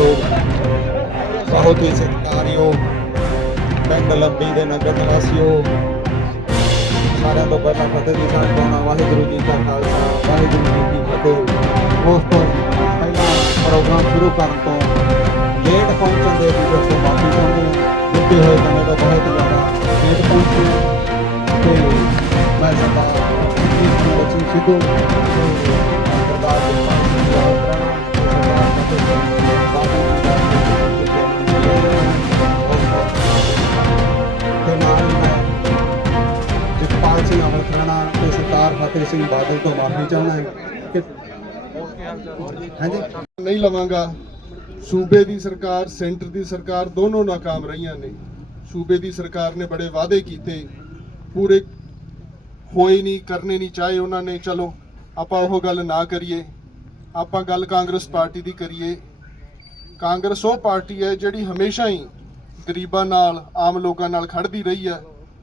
ਲੋਕ ਬਹੁਤ ਹੀ ਸਤਿਕਾਰਯੋਗ ਪਿੰਡ ਲੰਬੀ ਦੇ ਨਗਰ ਨਿਵਾਸੀਓ। ਸਾਰਿਆਂ ਤੋਂ ਪਹਿਲਾਂ ਫਤਿਹ ਦੀ ਸਾਂਝ ਪਾਉਣਾ ਵਾਹਿਗੁਰੂ ਜੀ ਕਾ ਖਾਲਸਾ, ਵਾਹਿਗੁਰੂ ਜੀ ਕੀ ਫਤਿਹ। ਉਸ ਤੋਂ ਪਹਿਲਾਂ ਪ੍ਰੋਗਰਾਮ ਸ਼ੁਰੂ ਕਰਨ ਤੋਂ ਲੇਟ ਪਹੁੰਚਣ ਦੇ ਵੀਰ ਤੋਂ ਮਾਫੀ ਚਾਹੁੰਦੇ ਹਾਂ ਦਿੱਤੇ ਹੋਏ ਸਮੇਂ ਤੋਂ ਬਹੁਤ ਜ਼ਿਆਦਾ ਲੇਟ ਪਹੁੰਚੇ। ਤੇ ਮੈਂ ਸਰਦਾਰ ਜਗਜੀਤ ਸਿੰਘ ਸਿੱਧੂ ਸਰਦਾਰ ਜਗਪਾਲ ਫਤਿਹ ਸਿੰਘ ਬਾਦਲ ਤੋਂ ਮਾਫੀ ਚਾਹੁੰਦਾ ਕਿ ਹਾਂਜੀ? ਨਹੀਂ ਲਵਾਂਗਾ। ਸੂਬੇ ਦੀ ਸਰਕਾਰ, ਸੈਂਟਰ ਦੀ ਸਰਕਾਰ ਦੋਨੋਂ ਨਾਕਾਮ ਰਹੀਆਂ ਨੇ। ਸੂਬੇ ਦੀ ਸਰਕਾਰ ਨੇ ਬੜੇ ਵਾਅਦੇ ਕੀਤੇ। ਪੂਰੇ ਹੋਏ ਨਹੀਂ, ਕਰਨੇ ਨਹੀਂ ਚਾਹੇ ਉਹਨਾਂ ਨੇ। ਚਲੋ, ਆਪਾਂ ਉਹ ਗੱਲ ਨਾ ਕਰੀਏ। ਆਪਾਂ ਗੱਲ ਕਾਂਗਰਸ ਪਾਰਟੀ ਦੀ ਕਰੀਏ। ਕਾਂਗਰਸ ਉਹ ਪਾਰਟੀ ਹੈ ਜਿਹੜੀ ਹਮੇਸ਼ਾ ਹੀ ਗਰੀਬਾਂ ਨਾਲ, ਆਮ ਲੋਕਾਂ ਨਾਲ ਖੜਦੀ ਰਹੀ ਹੈ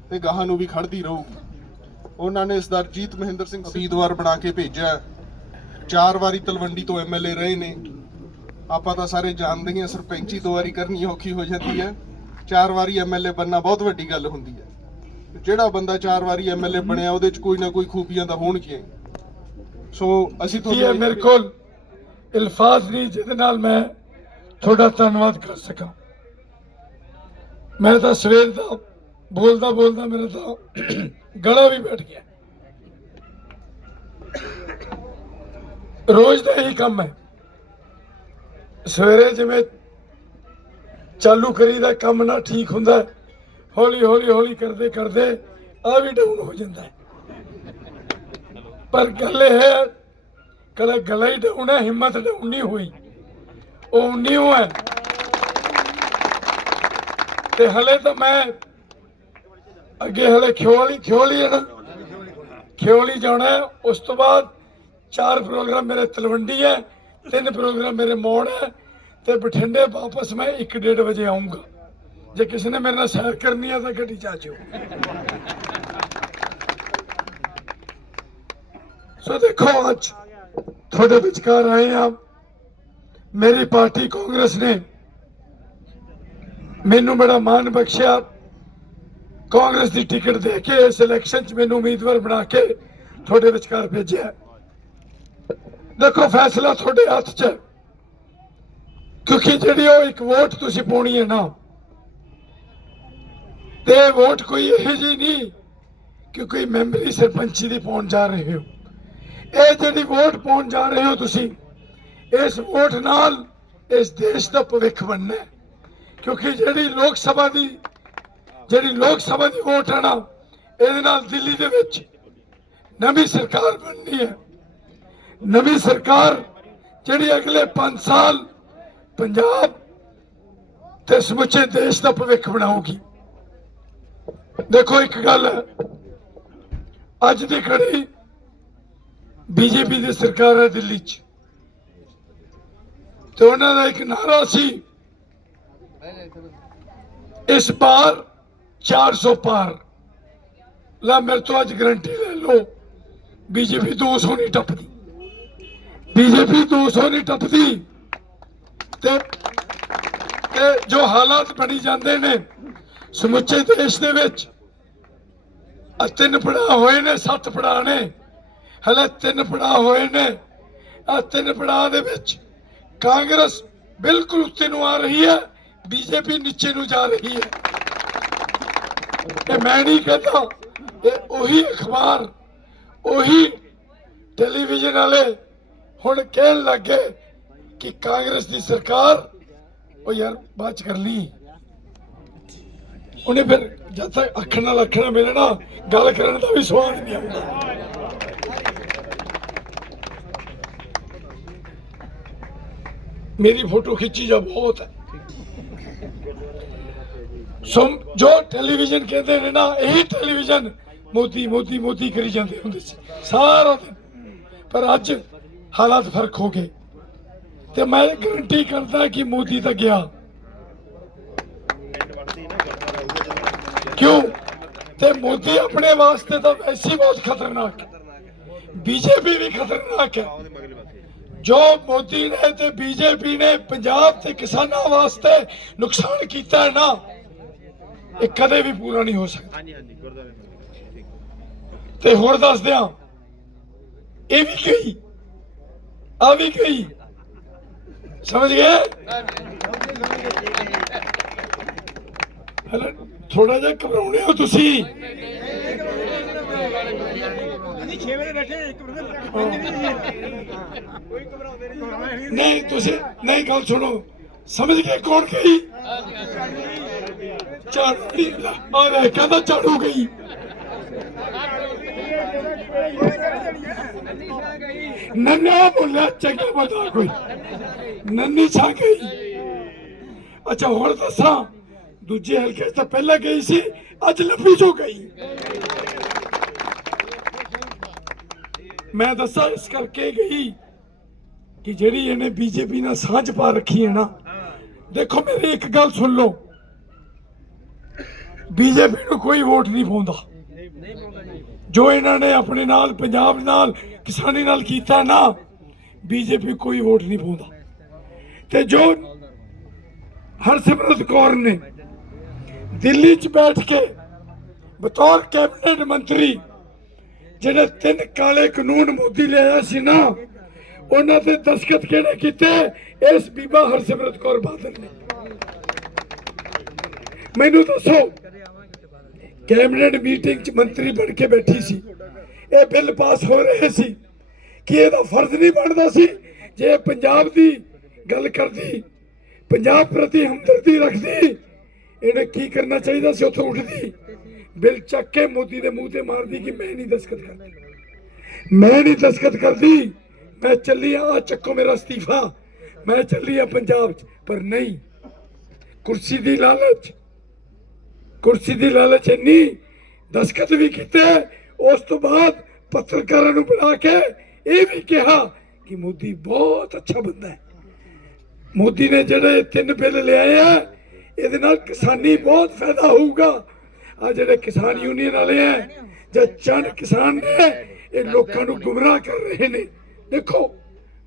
ਤੇ ਗਾਹਾਂ ਨੂੰ ਵੀ ਖੜਦੀ ਰਹੂਗੀ। ਉਹਨਾਂ ਨੇ ਸਰਦਾਰਜੀਤ ਮਹਿੰਦਰ ਸਿੰਘ ਉਮੀਦਵਾਰ ਬਣਾ ਕੇ ਭੇਜਿਆ ਚਾਰ ਵਾਰੀ ਤਲਵੰਡੀ ਤੋਂ ਐਮਐਲਏ ਰਹੇ ਨੇ। ਆਪਾਂ ਤਾਂ ਸਾਰੇ ਜਾਣਦੇ ਹਾਂ ਸਰਪੰਚੀ ਦੋ ਵਾਰੀ ਕਰਨੀ ਔਖੀ ਹੋ ਜਾਂਦੀ ਹੈ। ਚਾਰ ਵਾਰੀ ਐਮਐਲਏ ਬਣਨਾ ਬਹੁਤ ਵੱਡੀ ਗੱਲ ਹੁੰਦੀ ਹੈ। ਜਿਹੜਾ ਬੰਦਾ ਚਾਰ ਵਾਰੀ ਐਮਐਲਏ ਬਣਿਆ, ਉਹਦੇ ਚ ਕੋਈ ਨਾ ਕੋਈ ਖੂਬੀਆਂ ਤਾਂ ਹੋਣਗੀਆਂ ਸੋ ਅਸੀਂ ਕੀ ਹੈ ਮੇਰੇ ਕੋਲ ਇਲਫਾਜ਼ ਨਹੀਂ, ਜਿਹਦੇ ਨਾਲ ਮੈਂ ਤੁਹਾਡਾ ਧੰਨਵਾਦ ਕਰ ਸਕਾਂ। ਮੈਂ ਤਾਂ ਸਵੇਰ ਦਾ ਬੋਲਦਾ ਬੋਲਦਾ ਮੇਰਾ ਤਾਂ ਗਲਾ ਵੀ ਬੈਠ ਗਿਆ। ਰੋਜ਼ ਦਾ ਇਹੀ ਕੰਮ ਹੈ। ਸਵੇਰੇ ਜਿਵੇਂ ਚਾਲੂ ਕਰੀਦਾ, ਕੰਮ ਨਾ ਠੀਕ ਹੁੰਦਾ, ਹੌਲੀ ਹੌਲੀ ਹੌਲੀ ਕਰਦੇ ਕਰਦੇ ਆ ਵੀ ਡਾਊਨ ਹੋ ਜਾਂਦਾ ਪਰ ਗੱਲ ਇਹ ਹੈ ਕਲਾ ਗਲਾ ਹੀ ਡਾਊਨ ਹੈ, ਹਿੰਮਤ ਡਾਊਨ ਨਹੀਂ ਹੋਈ। ਉਹ ਨਿਊ ਹੈ। ਤੇ ਹਲੇ ਤਾਂ ਮੈਂ ਅੱਗੇ ਹਲੇ ਖਿਓਲੀ ਖਿਓਲੀ ਹੈ ਨਾ? ਖਿਓਲੀ ਜਾਣਾ ਉਸ ਤੋਂ ਬਾਅਦ ਚਾਰ ਪ੍ਰੋਗਰਾਮ ਮੇਰੇ ਤਲਵੰਡੀ ਹੈ, ਤਿੰਨ ਪ੍ਰੋਗਰਾਮ ਮੇਰੇ ਮੋੜ ਹੈ ਤੇ ਬਠਿੰਡੇ ਵਾਪਸ ਮੈਂ 1:30 ਵਜੇ ਆਉਂਗਾ ਜੇ ਕਿਸੇ ਨੇ ਮੇਰੇ ਨਾਲ ਸੈਰ ਕਰਨੀ ਹੈ ਤਾਂ ਗੱਡੀ ਚ ਜਾਓ ਸੋ ਦੇਖੋ ਅੱਜ ਤੁਹਾਡੇ ਵਿਚਕਾਰ ਆਏ ਆ ਮੇਰੀ ਪਾਰਟੀ ਕਾਂਗਰਸ ਨੇ ਮੈਨੂੰ ਬੜਾ ਮਾਣ ਬਖਸ਼ਿਆ। ਕਾਂਗਰਸ ਦੀ ਟਿਕਟ ਦੇ ਕੇ ਇਸ ਇਲੈਕਸ਼ਨ 'ਚ ਮੈਨੂੰ ਉਮੀਦਵਾਰ ਬਣਾ ਕੇ ਤੁਹਾਡੇ ਵਿਚਕਾਰ ਭੇਜਿਆ ਦੇਖੋ, ਫੈਸਲਾ ਤੁਹਾਡੇ ਹੱਥ 'ਚ ਕਿਉਂਕਿ ਜਿਹੜੀ ਉਹ ਇੱਕ ਵੋਟ ਤੁਸੀਂ ਪਾਉਣੀ ਹੈ ਨਾ, ਤੇ ਵੋਟ ਕੋਈ ਇਹੋ ਜਿਹੀ ਨਹੀਂ ਕਿ ਕੋਈ ਮੈਂਬਰੀ ਸਰਪੰਚੀ ਦੀ ਪਾਉਣ ਜਾ ਰਹੇ ਹੋ। ਇਹ ਜਿਹੜੀ ਵੋਟ ਪਾਉਣ ਜਾ ਰਹੇ ਹੋ ਤੁਸੀਂ, ਇਸ ਵੋਟ ਨਾਲ ਇਸ ਦੇਸ਼ ਦਾ ਭਵਿੱਖ ਬਣਨਾ ਕਿਉਂਕਿ ਜਿਹੜੀ ਲੋਕ ਸਭਾ ਦੀ ਜਿਹੜੀ ਲੋਕ ਸਭਾ ਦੀ ਵੋਟ ਹੈ ਨਾ, ਇਹਦੇ ਨਾਲ ਦਿੱਲੀ ਦੇ ਵਿੱਚ ਨਵੀਂ ਸਰਕਾਰ ਬਣਨੀ ਹੈ। ਨਵੀਂ ਸਰਕਾਰ ਜਿਹੜੀ ਅਗਲੇ 5 ਸਾਲ ਪੰਜਾਬ ਤੇ ਸਮੁੱਚੇ ਦੇਸ਼ ਦਾ ਭਵਿੱਖ ਬਣਾਉਗੀ ਦੇਖੋ, ਇੱਕ ਗੱਲ ਹੈ, ਅੱਜ ਦੀ ਘੜੀ ਬੀਜੇਪੀ ਦੀ ਸਰਕਾਰ ਹੈ ਦਿੱਲੀ 'ਚ। ਤੇ ਉਹਨਾਂ ਦਾ ਇੱਕ ਨਾਰਾ ਸੀ, ਇਸ ਪਾਰ 400 ਪਾਰ। ਲਾ ਮੇਰੇ ਤੋਂ ਅੱਜ ਗਰੰਟੀ ਲੈ ਲਓ। ਬੀਜੇਪੀ 200 ਨਹੀਂ ਟੱਪਦੀ। ਬੀਜੇਪੀ 200 ਨਹੀਂ ਟੱਪਦੀ। ਤੇ ਤੇ ਜੋ ਹਾਲਾਤ ਬਣੀ ਜਾਂਦੇ ਨੇ ਸਮੁੱਚੇ ਦੇਸ਼ ਦੇ ਵਿੱਚ ਆ ਤਿੰਨ ਪੜਾ ਹੋਏ ਨੇ, ਸੱਤ ਪੜਾ ਨੇ। ਹਲੇ ਤਿੰਨ ਪੜਾ ਹੋਏ ਨੇ। ਆ ਤਿੰਨ ਪੜਾ ਦੇ ਵਿੱਚ ਕਾਂਗਰਸ ਬਿਲਕੁਲ ਉੱਤੇ ਨੂੰ ਆ ਰਹੀ ਹੈ ਬੀਜੇਪੀ ਨੀਚੇ ਨੂੰ ਜਾ ਰਹੀ ਹੈ। ਇਹ ਮੈਂ ਨਹੀਂ ਕਹਿੰਦਾ। ਇਹ ਉਹੀ ਅਖਬਾਰ, ਉਹੀ ਟੈਲੀਵਿਜ਼ਨ ਵਾਲੇ ਹੁਣ ਕਹਿਣ ਲੱਗੇ ਕਿ ਕਾਂਗਰਸ ਦੀ ਸਰਕਾਰ, ਉਹ ਯਾਰ ਬਾਅਦ ਚ ਕਰ ਲਈ। ਉਹਨੇ ਫਿਰ ਜਦ ਤੱਕ ਅੱਖ ਨਾਲ ਅੱਖ ਨਾਲ ਮਿਲਣਾ, ਗੱਲ ਕਰਨ ਦਾ ਵੀ ਸਵਾਦ ਨਹੀਂ ਆਉਂਦਾ। ਮੇਰੀ ਫੋਟੋ ਖਿੱਚੀ ਜਾ ਬਹੁਤ ਹੈ। ਸੋ ਜੋ ਟੈਲੀਵਿਜ਼ਨ ਕਹਿੰਦੇ ਨੇ ਨਾ, ਇਹੀ ਟੈਲੀਵਿਜ਼ਨ ਮੋਦੀ ਮੋਦੀ ਮੋਦੀ ਕਰੀ ਜਾਂਦੇ ਹੁੰਦੇ ਸੀ। ਸਾਰਾ ਦਿਨ। ਪਰ ਅੱਜ ਹਾਲਾਤ ਫ਼ਰਕ ਹੋ ਗਏ। ਤੇ ਮੈਂ ਗਰੰਟੀ ਕਰਦਾ ਕਿ ਮੋਦੀ ਤਾਂ ਗਿਆ। ਕਿਉਂ? ਤੇ ਮੋਦੀ ਆਪਣੇ ਵਾਸਤੇ ਤਾਂ ਵੈਸੀ ਬਹੁਤ ਖਤਰਨਾਕ ਹੈ। ਬੀਜੇਪੀ ਵੀ ਖਤਰਨਾਕ ਹੈ। ਜੋ ਮੋਦੀ ਨੇ ਤੇ ਬੀਜੇਪੀ ਨੇ ਪੰਜਾਬ ਤੇ ਕਿਸਾਨਾਂ ਵਾਸਤੇ ਨੁਕਸਾਨ ਕੀਤਾ ਨਾ ਇਹ ਕਦੇ ਵੀ ਪੂਰਾ ਨਹੀਂ ਹੋ ਸਕਦਾ। ਹਾਂਜੀ ਹਾਂਜੀ ਗੁਰਦੁਆਰੇ ਤੇ ਹੋਰ ਦੱਸ ਦਿਆਂ ਇਹ ਵੀ ਗਈ ਆ ਵੀ ਗਈ ਸਮਝ ਗਏ? ਹਲੇ ਥੋੜਾ ਜਿਹਾ ਘਬਰਾਉਣੇ ਹੋ ਤੁਸੀਂ। ਨਹੀਂ ਤੁਸੀਂ ਨਹੀਂ ਗੱਲ ਸੁਣੋ। ਸਮਝ ਗਏ ਕੌਣ ਗਈ ਝਾੜੂ ਆ। ਵੇ ਕਹਿੰਦਾ ਝਾੜੂ ਗਈ। ਨੰਨਾ ਬੋਲਿਆ ਚੰਗਾ ਬਤਾ ਕੋਈ। ਨੰਨੀ ਛਾ ਗਈ। ਅੱਛਾ ਹੋਰ ਦੱਸਾਂ, ਦੂਜੇ ਹਲਕੇ 'ਚ ਤਾਂ ਪਹਿਲਾਂ ਗਈ ਸੀ, ਅੱਜ ਲੱਭੀ ਜੋ ਗਈ। ਮੈਂ ਦੱਸਾਂ ਇਸ ਕਰਕੇ ਗਈ ਕਿ ਜਿਹੜੀ ਇਹਨੇ ਬੀਜੇਪੀ ਨਾਲ ਸਾਂਝ ਪਾ ਰੱਖੀ ਹੈ ਨਾ, ਦੇਖੋ ਮੇਰੀ ਇੱਕ ਗੱਲ ਸੁਣ ਲਓ। ਬੀਜੇਪੀ ਨੂੰ ਕੋਈ ਵੋਟ ਨਹੀਂ ਪਾਉਂਦਾ। ਜੋ ਇਹਨਾਂ ਨੇ ਆਪਣੇ ਨਾਲ, ਪੰਜਾਬ ਨਾਲ, ਕਿਸਾਨੀ ਨਾਲ ਕੀਤਾ ਨਾ, ਬੀਜੇਪੀ ਕੋਈ ਵੋਟ ਨਹੀਂ ਪਾਉਂਦਾ। ਤੇ ਜੋ ਹਰਸਿਮਰਤ ਕੌਰ ਨੇ ਦਿੱਲੀ 'ਚ ਬੈਠ ਕੇ ਬਤੌਰ ਕੈਬਨਿਟ ਮੰਤਰੀ ਜਿਹੜੇ ਤਿੰਨ ਕਾਲੇ ਕਾਨੂੰਨ ਮੋਦੀ ਲਿਆਇਆ ਸੀ ਨਾ, ਉਹਨਾਂ ਤੇ ਦਸਖਤ ਕਿਹੜੇ ਕੀਤੇ? ਇਸ ਬੀਬਾ ਹਰਸਿਮਰਤ ਕੌਰ ਬਾਦਲ ਨੇ। ਮੈਨੂੰ ਦੱਸੋ, ਕੈਬਨਿਟ ਮੀਟਿੰਗ 'ਚ ਮੰਤਰੀ ਬਣ ਕੇ ਬੈਠੀ ਸੀ। ਇਹ ਬਿੱਲ ਪਾਸ ਹੋ ਰਹੇ ਸੀ ਕਿ ਇਹਦਾ ਫਰਜ਼ ਨਹੀਂ ਬਣਦਾ ਸੀ ਜੇ ਪੰਜਾਬ ਦੀ ਗੱਲ ਕਰਦੀ, ਪੰਜਾਬ ਪ੍ਰਤੀ ਹਮਦਰਦੀ ਰੱਖਦੀ, ਇਹਨੇ ਕੀ ਕਰਨਾ ਚਾਹੀਦਾ ਸੀ ਉੱਥੋਂ ਉੱਠਦੀ? ਬਿੱਲ ਚੱਕ ਕੇ ਮੋਦੀ ਦੇ ਮੂੰਹ ਤੇ ਮਾਰਦੀ ਕਿ ਮੈਂ ਨਹੀਂ ਦਸਖਤ ਕਰਦੀ। ਮੈਂ ਨਹੀਂ ਦਸਖਤ ਕਰਦੀ, ਮੈਂ ਚੱਲੀ ਆ, ਆਹ ਚੱਕੋ ਮੇਰਾ ਅਸਤੀਫਾ। ਮੈਂ ਚੱਲੀ ਆ ਪੰਜਾਬ 'ਚ, ਪਰ ਨਹੀਂ। ਕੁਰਸੀ ਦੀ ਲਾਲਚ ਕੁਰਸੀ ਦੀ ਲਾਲਚ ਇੰਨੀ ਦਸਖਤ ਵੀ ਕੀਤੇ। ਉਸ ਤੋਂ ਬਾਅਦ ਪੱਤਰਕਾਰਾਂ ਨੂੰ ਬੁਲਾ ਕੇ ਇਹ ਵੀ ਕਿਹਾ ਕਿ ਮੋਦੀ ਬਹੁਤ ਅੱਛਾ ਬੰਦਾ ਹੈ। ਮੋਦੀ ਨੇ ਜਿਹੜੇ ਤਿੰਨ ਬਿੱਲ ਲਿਆਏ ਆ, ਇਹਦੇ ਨਾਲ ਕਿਸਾਨੀ ਬਹੁਤ ਫਾਇਦਾ ਹੋਊਗਾ। ਆ ਜਿਹੜੇ ਕਿਸਾਨ ਯੂਨੀਅਨ ਵਾਲੇ ਆ, ਜਾਂ ਚੰਦ ਕਿਸਾਨ ਨੇ, ਇਹ ਲੋਕਾਂ ਨੂੰ ਗੁੰਮਰਾਹ ਕਰ ਰਹੇ ਨੇ। ਦੇਖੋ,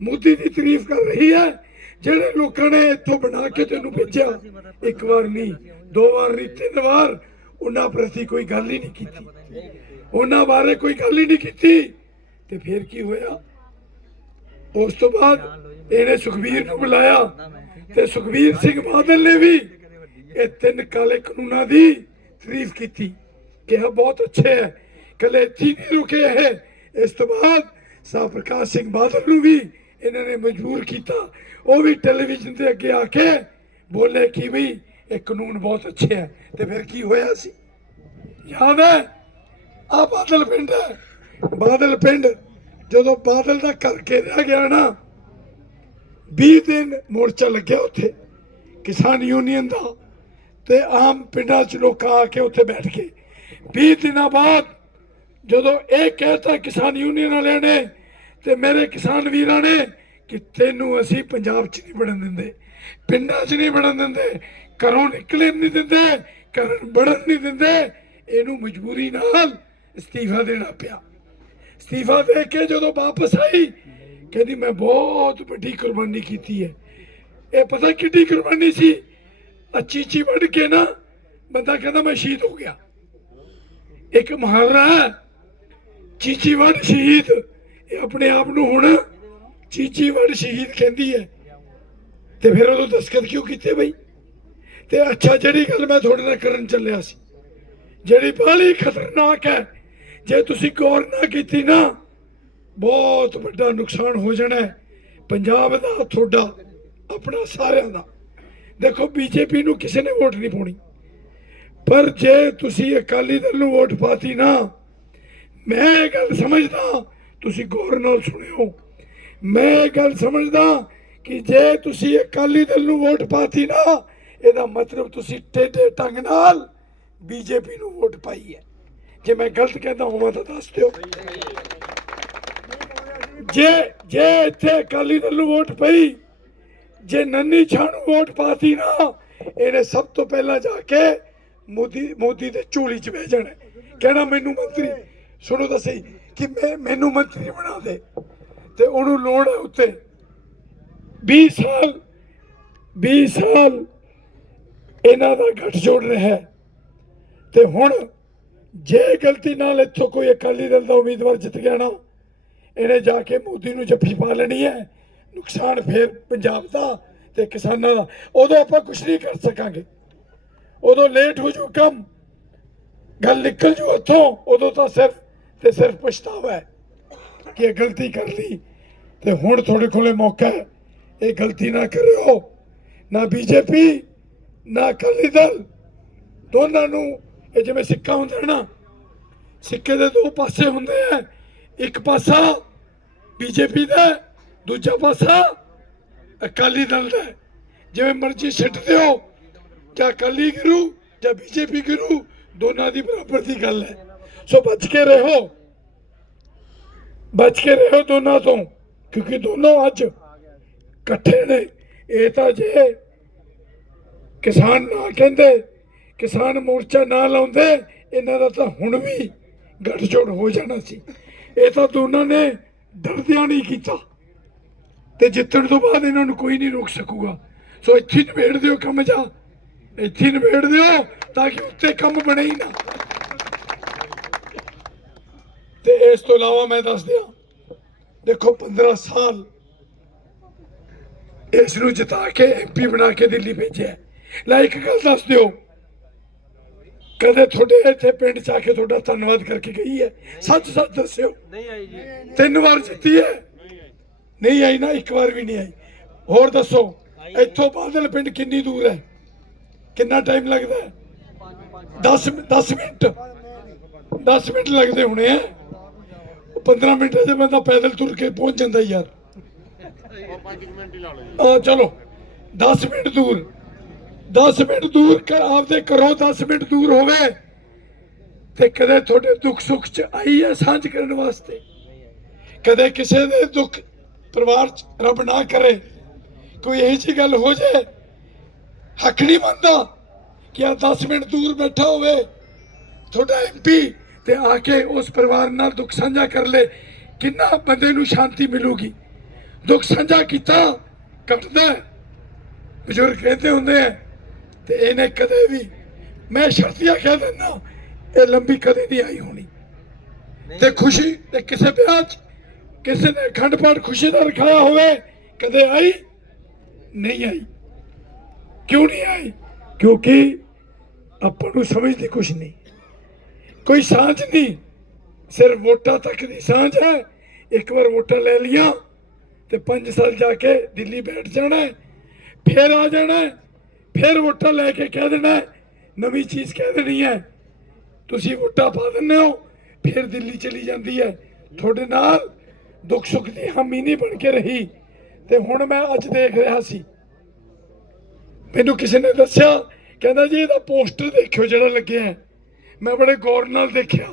ਮੋਦੀ ਦੀ ਤਾਰੀਫ ਕਰ ਰਹੀ ਹੈ। ਜਿਹੜੇ ਲੋਕਾਂ ਨੇ ਇੱਥੋਂ ਬਣਾ ਕੇ ਤੈਨੂੰ ਭੇਜਿਆ, ਇੱਕ ਵਾਰ ਨਹੀਂ। ਦੋ ਵਾਰ ਨਹੀਂ ਤਿੰਨ ਵਾਰ ਉਹਨਾਂ ਪ੍ਰਤੀ ਕੋਈ ਗੱਲ ਹੀ ਨਹੀਂ ਕੀਤੀ। ਉਹਨਾਂ ਬਾਰੇ ਕੋਈ ਗੱਲ ਹੀ ਨਹੀਂ ਕੀਤੀ। ਤੇ ਫਿਰ ਕੀ ਹੋਇਆ? ਉਸ ਤੋਂ ਬਾਅਦ ਇਹਨੇ ਸੁਖਬੀਰ ਨੂੰ ਬੁਲਾਇਆ ਤੇ ਸੁਖਬੀਰ ਸਿੰਘ ਬਾਦਲ ਨੇ ਵੀ ਇਹ ਤਿੰਨ ਕਾਲੇ ਕਾਨੂੰਨਾਂ ਦੀ ਤਾਰੀਫ ਕੀਤੀ। ਕਿਹਾ, ਬਹੁਤ ਅੱਛੇ ਹੈ। ਕਲੇ ਇੱਥੇ ਨਹੀਂ ਰੁਕੇ ਇਹ। ਇਸ ਤੋਂ ਬਾਅਦ ਸਾਹ ਪ੍ਰਕਾਸ਼ ਸਿੰਘ ਬਾਦਲ ਨੂੰ ਵੀ ਇਹਨਾਂ ਨੇ ਮਜਬੂਰ ਕੀਤਾ। ਉਹ ਵੀ ਟੈਲੀਵਿਜ਼ਨ ਦੇ ਅੱਗੇ ਆ ਕੇ ਬੋਲੇ ਕਿ ਵੀ ਇਹ ਕਾਨੂੰਨ ਬਹੁਤ ਅੱਛੇ ਹੈ ਤੇ ਫਿਰ ਕੀ ਹੋਇਆ ਸੀ? ਯਾਦ ਹੈ? ਆ ਬਾਦਲ ਪਿੰਡ ਬਾਦਲ ਪਿੰਡ ਜਦੋਂ ਬਾਦਲ ਦਾ ਘਰ ਘੇਰਿਆ ਗਿਆ ਨਾ 20 ਦਿਨ ਮੋਰਚਾ ਲੱਗਿਆ ਉੱਥੇ, ਕਿਸਾਨ ਯੂਨੀਅਨ ਦਾ। ਤੇ ਆਮ ਪਿੰਡਾਂ 'ਚ ਲੋਕ ਆ ਕੇ ਉੱਥੇ ਬੈਠ ਕੇ 20 ਦਿਨਾਂ ਬਾਅਦ ਜਦੋਂ ਇਹ ਕਹਿਤਾ ਕਿਸਾਨ ਯੂਨੀਅਨ ਵਾਲਿਆਂ ਨੇ ਤੇ ਮੇਰੇ ਕਿਸਾਨ ਵੀਰਾਂ ਨੇ ਕਿ ਤੈਨੂੰ ਅਸੀਂ ਪੰਜਾਬ 'ਚ ਨਹੀਂ ਵੜਨ ਦਿੰਦੇ, ਪਿੰਡਾਂ 'ਚ ਨਹੀਂ ਵੜਨ ਦਿੰਦੇ ਘਰੋਂ ਨਿਕਲੇ ਨਹੀਂ ਦਿੰਦੇ ਕਰਨ ਵੜਨ ਨਹੀਂ ਦਿੰਦੇ। ਇਹਨੂੰ ਮਜਬੂਰੀ ਨਾਲ ਅਸਤੀਫਾ ਦੇਣਾ ਪਿਆ। ਅਸਤੀਫਾ ਦੇ ਕੇ ਜਦੋਂ ਵਾਪਸ ਆਈ, ਕਹਿੰਦੀ, ਮੈਂ ਬਹੁਤ ਵੱਡੀ ਕੁਰਬਾਨੀ ਕੀਤੀ ਹੈ। ਇਹ ਪਤਾ ਕਿੱਡੀ ਕੁਰਬਾਨੀ ਸੀ? ਆ ਚੀਚੀ ਵੱਢ ਕੇ ਨਾ ਬੰਦਾ ਕਹਿੰਦਾ, ਮੈਂ ਸ਼ਹੀਦ ਹੋ ਗਿਆ। ਇੱਕ ਮੁਹਾਵਰਾ ਚੀਚੀ ਵੱਢ ਸ਼ਹੀਦ। ਇਹ ਆਪਣੇ ਆਪ ਨੂੰ ਹੁਣ ਚੀਚੀ ਵੱਢ ਸ਼ਹੀਦ ਕਹਿੰਦੀ ਹੈ। ਤੇ ਫਿਰ ਉਦੋਂ ਦਸਖਤ ਕਿਉਂ ਕੀਤੇ ਬਈ? ਤੇ ਅੱਛਾ ਜਿਹੜੀ ਗੱਲ ਮੈਂ ਤੁਹਾਡੇ ਨਾਲ ਕਰਨ ਚੱਲਿਆ ਸੀ, ਜਿਹੜੀ ਬਾਲੀ ਖਤਰਨਾਕ ਹੈ, ਜੇ ਤੁਸੀਂ ਗੌਰ ਨਾ ਕੀਤੀ ਨਾ, ਬਹੁਤ ਵੱਡਾ ਨੁਕਸਾਨ ਹੋ ਜਾਣਾ ਪੰਜਾਬ ਦਾ, ਤੁਹਾਡਾ, ਆਪਣਾ ਸਾਰਿਆਂ ਦਾ। ਦੇਖੋ, ਬੀਜੇਪੀ ਨੂੰ ਕਿਸੇ ਨੇ ਵੋਟ ਨਹੀਂ ਪਾਉਣੀ। ਪਰ ਜੇ ਤੁਸੀਂ ਅਕਾਲੀ ਦਲ ਨੂੰ ਵੋਟ ਪਾਤੀ ਨਾ, ਮੈਂ ਇਹ ਗੱਲ ਸਮਝਦਾ, ਤੁਸੀਂ ਗੌਰ ਨਾਲ ਸੁਣਿਓ। ਮੈਂ ਇਹ ਗੱਲ ਸਮਝਦਾ ਕਿ ਜੇ ਤੁਸੀਂ ਅਕਾਲੀ ਦਲ ਨੂੰ ਵੋਟ ਪਾਤੀ ਨਾ ਇਹਦਾ ਮਤਲਬ ਤੁਸੀਂ ਟੇਢੇ ਢੰਗ ਨਾਲ ਬੀਜੇਪੀ ਨੂੰ ਵੋਟ ਪਾਈ ਹੈ। ਜੇ ਮੈਂ ਗਲਤ ਕਹਿੰਦਾ ਹੋਵਾਂ ਤਾਂ ਦੱਸ ਦਿਓ। ਜੇ ਜੇ ਇੱਥੇ ਅਕਾਲੀ ਦਲ ਨੂੰ ਵੋਟ ਪਈ, ਜੇ ਨੰਨੀ ਛਾਂ ਨੂੰ ਵੋਟ ਪਾਤੀ ਨਾ, ਇਹਨੇ ਸਭ ਤੋਂ ਪਹਿਲਾਂ ਜਾ ਕੇ ਮੋਦੀ ਮੋਦੀ ਦੇ ਝੋਲੀ 'ਚ ਬਹਿ ਜਾਣਾ। ਕਹਿਣਾ ਮੈਨੂੰ ਮੰਤਰੀ, ਸੁਣੋ ਤਾਂ ਸਹੀ, ਕਿ ਮੈਂ, ਮੈਨੂੰ ਮੰਤਰੀ ਬਣਾ ਦੇ। ਤੇ ਉਹਨੂੰ ਲੋੜ ਹੈ ਉੱਤੇ। 20 ਸਾਲ 20 ਸਾਲ ਇਹਨਾਂ ਦਾ ਗੱਠਜੋੜ ਰਿਹਾ ਹੈ। ਤੇ ਹੁਣ ਜੇ ਗਲਤੀ ਨਾਲ ਇੱਥੋਂ ਕੋਈ ਅਕਾਲੀ ਦਲ ਦਾ ਉਮੀਦਵਾਰ ਜਿੱਤ ਗਿਆ ਨਾ, ਇਹਨੇ ਜਾ ਕੇ ਮੋਦੀ ਨੂੰ ਜੱਫੀ ਪਾ ਲੈਣੀ ਹੈ। ਨੁਕਸਾਨ ਫੇਰ ਪੰਜਾਬ ਦਾ ਤੇ ਕਿਸਾਨਾਂ ਦਾ। ਉਦੋਂ ਆਪਾਂ ਕੁਝ ਨਹੀਂ ਕਰ ਸਕਾਂਗੇ। ਉਦੋਂ ਲੇਟ ਹੋ ਜੂ ਕੰਮ, ਗੱਲ ਨਿਕਲ ਜੂ ਉੱਥੋਂ, ਉਦੋਂ ਤਾਂ ਸਿਰਫ ਤੇ ਸਿਰਫ ਪਛਤਾਵਾ ਹੈ ਕਿ ਇਹ ਗਲਤੀ ਕਰ ਲਈ। ਤੇ ਹੁਣ ਤੁਹਾਡੇ ਕੋਲੇ ਮੌਕਾ ਹੈ, ਇਹ ਗਲਤੀ ਨਾ ਕਰਿਓ। ਨਾ ਬੀਜੇਪੀ ਨਾ ਅਕਾਲੀ ਦਲ, ਦੋਨਾਂ ਨੂੰ ਇਹ ਜਿਵੇਂ ਸਿੱਕਾ ਹੁੰਦਾ ਨਾ, ਸਿੱਕੇ ਦੇ ਦੋ ਪਾਸੇ ਹੁੰਦੇ ਆ, ਇੱਕ ਪਾਸਾ ਬੀਜੇਪੀ ਦਾ ਦੂਜਾ ਪਾਸਾ ਅਕਾਲੀ ਦਲ ਦਾ ਜਿਵੇਂ ਮਰਜ਼ੀ ਛੱਡ ਦਿਓ, ਜਾਂ ਅਕਾਲੀ ਗਿਰੂ ਜਾਂ ਬੀਜੇਪੀ ਗਿਰੂ, ਦੋਨਾਂ ਦੀ ਬਰਾਬਰ ਦੀ ਗੱਲ ਹੈ। ਸੋ ਬਚ ਕੇ ਰਹੋ, ਬਚ ਕੇ ਰਹੋ ਦੋਨਾਂ ਤੋਂ, ਕਿਉਂਕਿ ਦੋਨੋਂ ਅੱਜ ਇਕੱਠੇ ਨੇ। ਇਹ ਤਾਂ ਜੇ ਕਿਸਾਨ ਨਾ ਕਹਿੰਦੇ, ਕਿਸਾਨ ਮੋਰਚਾ ਨਾ ਲਾਉਂਦੇ, ਇਹਨਾਂ ਦਾ ਤਾਂ ਹੁਣ ਵੀ ਗੱਠਜੋੜ ਹੋ ਜਾਣਾ ਸੀ। ਇਹ ਤਾਂ ਦੋਨਾਂ ਨੇ ਡਰਦਿਆਂ ਨਹੀਂ ਕੀਤਾ। ਤੇ ਜਿੱਤਣ ਤੋਂ ਬਾਅਦ ਇਹਨਾਂ ਨੂੰ ਕੋਈ ਨਹੀਂ ਰੋਕ ਸਕੂਗਾ। ਸੋ ਇੱਥੇ ਨਿਬੇੜ ਦਿਓ ਕੰਮ ਜਾ ਇੱਥੇ ਨਿਬੇੜ ਦਿਓ ਤਾਂ ਕਿ ਉੱਤੇ ਕੰਮ ਬਣੇ ਹੀ ਨਾ। ਤੇ ਇਸ ਤੋਂ ਇਲਾਵਾ ਮੈਂ ਦੱਸ ਦਿਆਂ, ਦੇਖੋ 15 ਸਾਲ ਇਸ ਨੂੰ ਜਿਤਾ ਕੇ ਐਮਪੀ ਬਣਾ ਕੇ ਦਿੱਲੀ ਭੇਜਿਆ। ਲੈ ਇੱਕ ਗੱਲ ਦੱਸ ਦਿਓ। ਕਦੇ ਤੁਹਾਡੇ ਇੱਥੇ ਪਿੰਡ ਚ ਆ ਕੇ ਤੁਹਾਡਾ ਧੰਨਵਾਦ ਕਰਕੇ ਗਈ ਹੈ? ਸੱਚ ਸੱਚ ਦੱਸਿਓ। ਨਹੀਂ ਆਈ ਜੀ। ਤਿੰਨ ਵਾਰ ਜਿੱਤੀ ਹੈ? ਨਹੀਂ ਆਈ ਨਾ ਇੱਕ ਵਾਰ ਵੀ ਨਹੀਂ ਆਈ। ਹੋਰ ਦੱਸੋ ਇੱਥੋਂ ਬਾਦਲ ਪਿੰਡ ਕਿੰਨੀ ਦੂਰ ਹੈ? ਕਿੰਨਾ ਟਾਈਮ ਲੱਗਦਾ ਹੈ? 10 10 ਮਿੰਟ। 10 ਮਿੰਟ ਲੱਗਦੇ ਹੋਣੇ ਆ। 15 ਮਿੰਟਾਂ 'ਚ ਬੰਦਾ ਪੈਦਲ ਤੁਰ ਕੇ ਪਹੁੰਚ ਜਾਂਦਾ ਯਾਰ। ਚਲੋ। 10 ਮਿੰਟ ਦੂਰ। 10 ਮਿੰਟ ਦੂਰ ਕਰ, ਆਪਦੇ ਘਰੋਂ 10 ਮਿੰਟ ਦੂਰ ਹੋਵੇ ਤੇ ਕਦੇ ਤੁਹਾਡੇ ਦੁੱਖ ਸੁੱਖ 'ਚ ਆਈ ਹੈ ਸਾਂਝ ਕਰਨ ਵਾਸਤੇ? ਕਦੇ ਕਿਸੇ ਦੇ ਦੁੱਖ ਪਰਿਵਾਰ 'ਚ ਰੱਬ ਨਾ ਕਰੇ? ਕੋਈ ਇਹੋ ਜਿਹੀ ਗੱਲ ਹੋ ਜਾਏ ਹੱਕ ਨਹੀਂ ਮੰਨਦਾ ਕਿ ਆ 10 ਮਿੰਟ ਦੂਰ ਬੈਠਾ ਹੋਵੇ। ਤੁਹਾਡਾ ਐਮਪੀ ਤੇ ਆ ਕੇ ਉਸ ਪਰਿਵਾਰ ਨਾਲ ਦੁੱਖ ਸਾਂਝਾ ਕਰ ਲੇ, ਕਿੰਨਾ ਬੰਦੇ ਨੂੰ ਸ਼ਾਂਤੀ ਮਿਲੂਗੀ? ਦੁੱਖ ਸਾਂਝਾ ਕੀਤਾ, ਘਟਦਾ ਬਜ਼ੁਰਗ ਕਹਿੰਦੇ ਹੁੰਦੇ ਆ ਤੇ ਇਹਨੇ ਕਦੇ ਵੀ ਮੈਂ ਸ਼ਰਤੀਆ ਕਹਿ ਦਿੰਦਾ ਇਹ ਲੰਬੀ ਕਦੇ ਨਹੀਂ ਆਈ ਹੋਣੀ। ਤੇ ਖੁਸ਼ੀ ਤੇ ਕਿਸੇ ਵਿਆਹ 'ਚ ਕਿਸੇ ਨੇ ਅਖੰਡ ਪਾਠ ਖੁਸ਼ੀ ਦਾ ਰਖਾਇਆ ਹੋਵੇ ਕਦੇ ਆਈ? ਨਹੀਂ ਆਈ। ਕਿਉਂ ਨਹੀਂ ਆਈ? ਕਿਉਂਕਿ ਆਪਾਂ ਨੂੰ ਸਮਝਦੀ ਕੁਛ ਨਹੀਂ। ਕੋਈ ਸਾਂਝ ਨਹੀਂ। ਸਿਰਫ ਵੋਟਾਂ ਤੱਕ ਦੀ ਸਾਂਝ ਹੈ। ਇੱਕ ਵਾਰ ਵੋਟਾਂ ਲੈ ਲੀਆਂ ਤੇ 5 ਸਾਲ ਜਾ ਕੇ ਦਿੱਲੀ ਬੈਠ ਜਾਣਾ ਫਿਰ ਆ ਜਾਣਾ ਫਿਰ ਵੋਟਾਂ ਲੈ ਕੇ ਕਹਿ ਦੇਣਾ ਨਵੀਂ ਚੀਜ਼ ਕਹਿ ਦੇਣੀ ਹੈ। ਤੁਸੀਂ ਵੋਟਾਂ ਪਾ ਦਿੰਦੇ ਹੋ, ਫਿਰ ਦਿੱਲੀ ਚਲੀ ਜਾਂਦੀ ਹੈ। ਤੁਹਾਡੇ ਨਾਲ ਦੁੱਖ ਸੁੱਖ ਦੀ ਹਾਮੀ ਨਹੀਂ ਬਣ ਕੇ ਰਹੀ। ਤੇ ਹੁਣ ਮੈਂ ਅੱਜ ਦੇਖ ਰਿਹਾ ਸੀ, ਮੈਨੂੰ ਕਿਸੇ ਨੇ ਦੱਸਿਆ, ਕਹਿੰਦਾ ਜੀ ਇਹਦਾ ਪੋਸਟਰ ਦੇਖਿਓ ਜਿਹੜਾ ਲੱਗਿਆ ਮੈਂ ਬੜੇ ਗੌਰ ਨਾਲ ਦੇਖਿਆ।